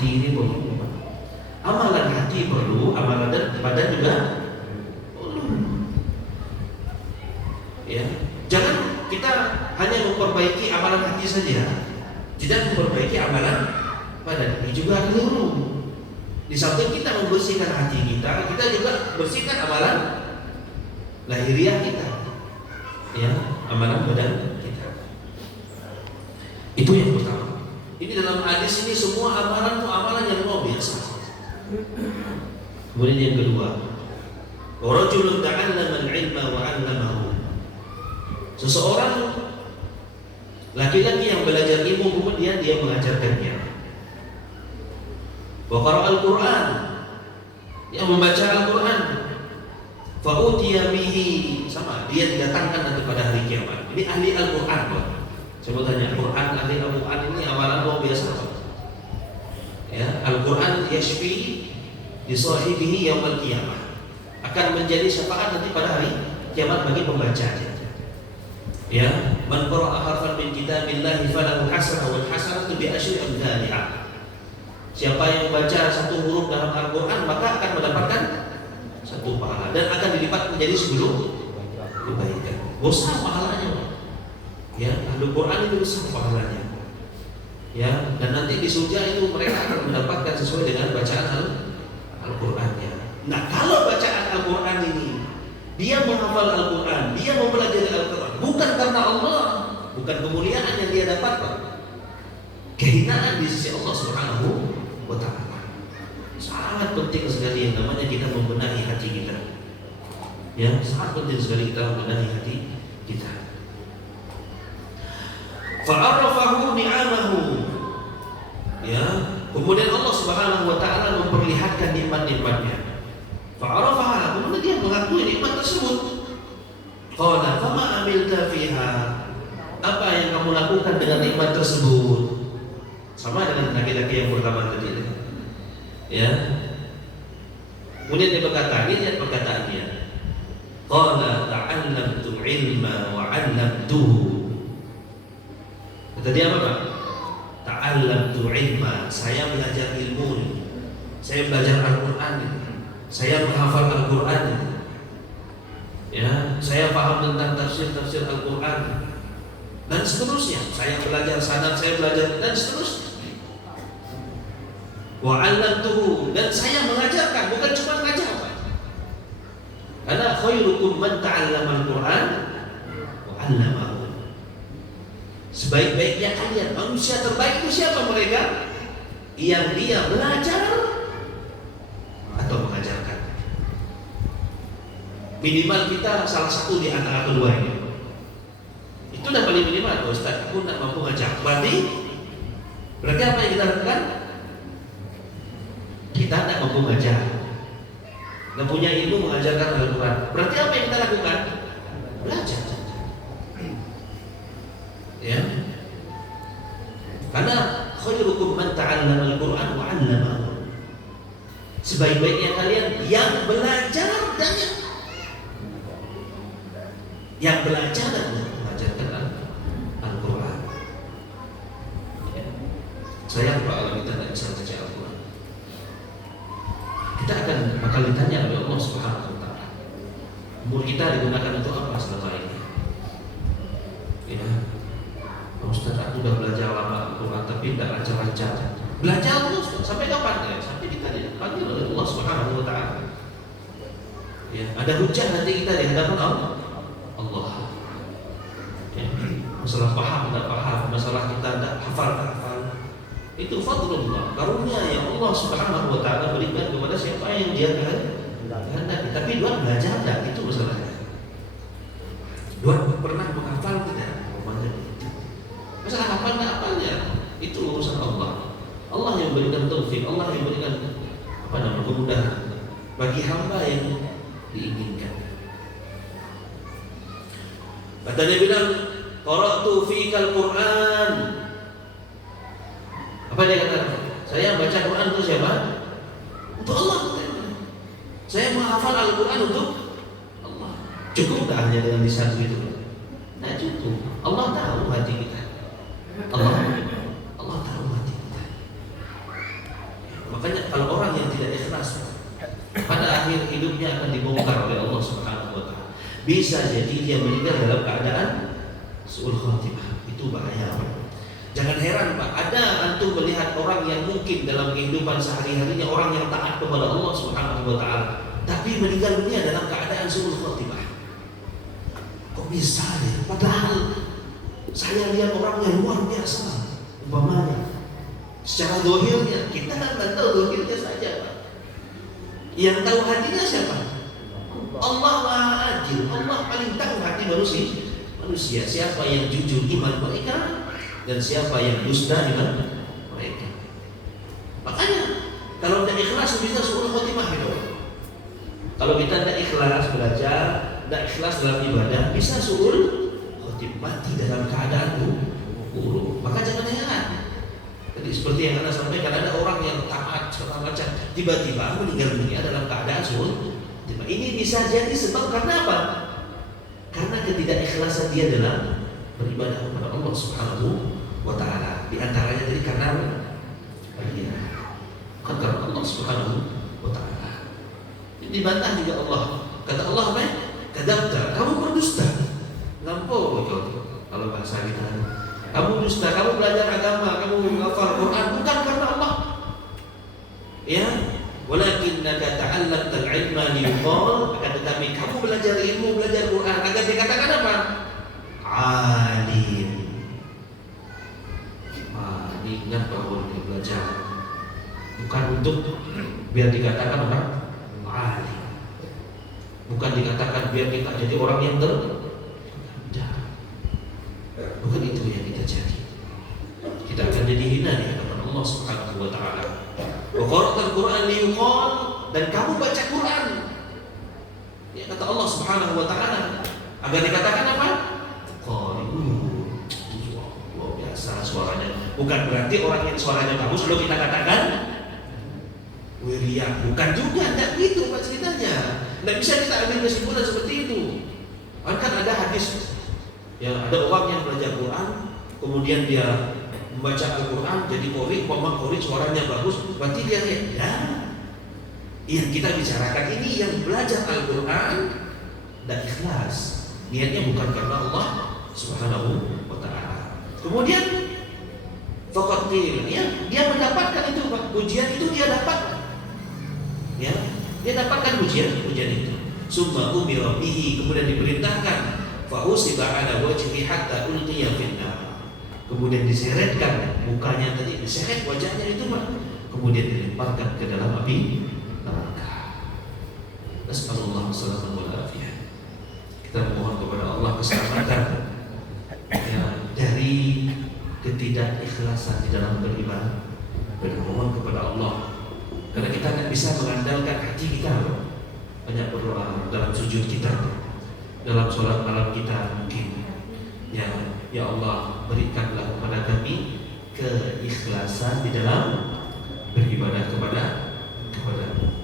hati ini perlu. Amalan hati perlu, amalan badan juga perlu. Ya, jangan kita hanya memperbaiki amalan hati saja, tidak memperbaiki amalan badan. Ini juga keliru. Di samping kita membersihkan hati kita, kita juga bersihkan amalan lahiriah kita, ya, amalan badan kita. Itu yang pertama. Ini dalam hadis ini semua amalan itu amalan yang luar biasa. Kemudian yang kedua, rajulun ta'allama al-'ilma wa 'allamahu. Seseorang laki-laki yang belajar ilmu kemudian dia mengajarkannya. Wa qara'a al-Qur'an, yang membaca Al-Qur'an. Fa utiya bihi, sama dia didatangkan nanti pada hari kiamat. Ini ahli Al-Qur'an, Pak. Saya mau tanya, Quran, ahli Al-Qur'an ini amalan luar biasa, Pak. Ya, Al-Quran yashfi di sahibihi yaumil qiyamah, akan menjadi syafaat nanti pada hari kiamat bagi pembacanya. Ya, man qara'a harfan min kitabillahi falahu hasanah wal hasanatu bi asyri amthaliha. Siapa yang membaca satu huruf dalam Al-Quran maka akan mendapatkan satu pahala dan akan dilipat menjadi 10 kebaikan. Besar pahalanya, ya, Al-Quran itu besar pahalanya. Ya, dan nanti di surga itu mereka akan mendapatkan sesuai dengan bacaan Al-Qur'annya. Nah, kalau bacaan Al-Qur'an ini dia menghafal Al-Qur'an, dia mempelajari Al-Qur'an bukan karena Allah, bukan kemuliaan yang dia dapatkan, kehinaan di sisi Allah Subhanahu wa ta'ala. Sangat penting sekali yang namanya kita membenahi hati kita. Ya, sangat penting sekali kita membenahi hati kita. Fa'arafahu ni'amahu, ya, kemudian Allah Subhanahu wa ta'ala memperlihatkan nikmat-nikmatnya. Fa'arafaha, kemudian dia mengakui nikmat tersebut. Qala fama amilta fiha, apa yang kamu lakukan dengan nikmat tersebut? Sama dengan laki-laki yang pertama tadi, ya. Kemudian dia berkata, lihat perkataannya, qala ta'allamtu ilma wa 'allamtuhu. Kata dia apa, Pak? Ta'allamtu ilma, saya belajar ilmu, saya belajar Al-Quran, saya menghafal Al-Quran, ya, saya paham tentang tafsir Al-Quran, dan seterusnya. Saya belajar sanad, saya belajar, dan seterusnya. Wa 'allamtuhu, dan saya mengajarkan, bukan cuma mengajar, Pak. Karena khairukum man ta'allama Al-Quran wa 'allamahu. Sebaik-baiknya kalian, manusia terbaik itu siapa mereka? Yang dia belajar atau mengajarkan. Minimal kita salah satu di antara kedua ini. Itu udah paling minimal. Ustaz, aku tidak mampu ngajar. Berarti apa yang kita lakukan? Kita tidak mampu ngajar, nggak punya ilmu mengajarkan Al-Quran. Berarti apa yang kita lakukan? Belajar. Ya, karena khairukum man ta'allama al-Qur'an wa 'allamahu. Sebaik-baiknya kalian yang belajar dan yang belajar dan mengajarkan Al-Quran. Ya. Sayang Pak, kalau kita tidak bisa baca Al-Quran, kita bakal ditanya oleh Allah Subhanahu wa ta'ala, umur kita digunakan untuk apa selama ini? Ya, Ustaz, aku udah belajar lama Al-Quran tapi tidak lancar-lancar. Belajar terus sampai kapan? Ya, sampai kita dipanggil oleh Allah Subhanahu wa ta'ala. Ya, ada hujah nanti kita di hadapan Allah. Ya, masalah paham tidak paham, masalah kita tidak hafal tak hafal, itu fadlullah, karunia yang Allah Subhanahu wa ta'ala berikan kepada siapa yang dia kehendaki. Tapi dua belajar tidak, itu masalahnya. Dua pernah menghafal tidak? Masalah hafal tidak hafalnya, itu urusan Allah. Allah yang berikan taufik, Allah yang berikan kemudahan bagi hamba yang diinginkan. Kata dia bilang, qara'tu fikal Qur'an. Apa dia kata? Saya baca Quran untuk siapa? Untuk Allah. Saya menghafal Al-Quran untuk Allah. Cukup tak hanya dengan lisan itu? Nah, cukup. Allah tahu hati kita. Allah tahu hati kita. akhir hidupnya akan dibongkar oleh Allah Subhanahu wa taala. Bisa jadi dia meninggal dalam keadaan su'ul khatimah. Itu bahaya, Pak. Jangan heran, Pak, ada antum melihat orang yang mungkin dalam kehidupan sehari-harinya orang yang taat kepada Allah Subhanahu wa taala, tapi meninggal dunia dalam keadaan su'ul khatimah. Kok bisa ya? Padahal saya lihat orang yang luar biasa, umpamanya secara dohirnya, kita kan tahu dohirnya saja, Pak. Yang tahu hatinya siapa? Allah Maha Adil. Allah paling tahu hati manusia. Siapa yang jujur iman mereka dan siapa yang dusta iman mereka. Makanya kalau tidak ikhlas bisa su'ul khotimah gitu. Kalau kita tidak ikhlas belajar, tidak ikhlas dalam ibadah, bisa su'ul khotimah, mati dalam keadaan buruk. Maka jangan heran. Jadi seperti yang Anda sampaikan, ada orang yang taat segala macam, tiba-tiba meninggal dunia dalam keadaan su'ul khotimah. Ini bisa jadi sebab karena apa? Karena ketidakikhlasan dia dalam beribadah kepada Allah Subhanahu wa taala. Di antaranya tadi karena riya. Karena Allah Subhanahu wa taala. Dibantah juga Allah. Kata Allah apa? Kadzabta, kamu berdusta. Lampau kalau bahasa kita. Kamu dusta, kamu belajar agama, kamu menghafal Quran bukan karena Allah. Ya, walakinnaka ta'allamtal ilma liyuqal, akan tetapi kamu belajar ilmu, belajar Quran agar dikatakan apa? Alim. Ingat bahwa dia belajar bukan untuk biar dikatakan orang alim, bukan dikatakan biar kita jadi orang yang bukan itu yang kita jadi. Kita akan jadi hina di hadapan Allah Subhanahu wa taala. Wa qara'al Qur'an liyuqal, dan kamu baca Quran, ya kata Allah Subhanahu wa taala, agar dikatakan apa? Qari'un. Luar biasa suaranya. Bukan berarti orang yang suaranya bagus lalu kita katakan wiriya, bukan juga, tidak gitu Pak ceritanya. Tidak bisa kita ambil kesimpulan seperti itu. Kan ada hadis, ya ada orang yang belajar Quran, kemudian dia membaca Al-Quran jadi qori, qori suaranya bagus, berarti dia ya. Yang kita bicarakan ini yang belajar Al-Quran dan ikhlas, niatnya bukan karena Allah Subhanahu wa taala. Kemudian faqatil, ya, dia mendapatkan itu, Pak. Pujian itu dia dapat. Ya, dia dapatkan pujian itu. Summa umira bihi, kemudian diperintahkan fa usiba ala wajhi hatta ulqiya finnar. Kemudian diseretkan mukanya tadi, diseret wajahnya itu, Pak. Kemudian dilemparkan ke dalam api neraka. Nasallallahu alaihi wa afiyah. Kita mohon kepada Allah keselamatan ya, dari ketidakikhlasan di dalam beribadah, dan mohon kepada Allah, karena kita tidak bisa mengandalkan hati kita. Banyak berdoa dalam sujud kita, dalam sholat malam kita mungkin, ya Allah, berikanlah kepada kami keikhlasan di dalam beribadah kepada-Mu.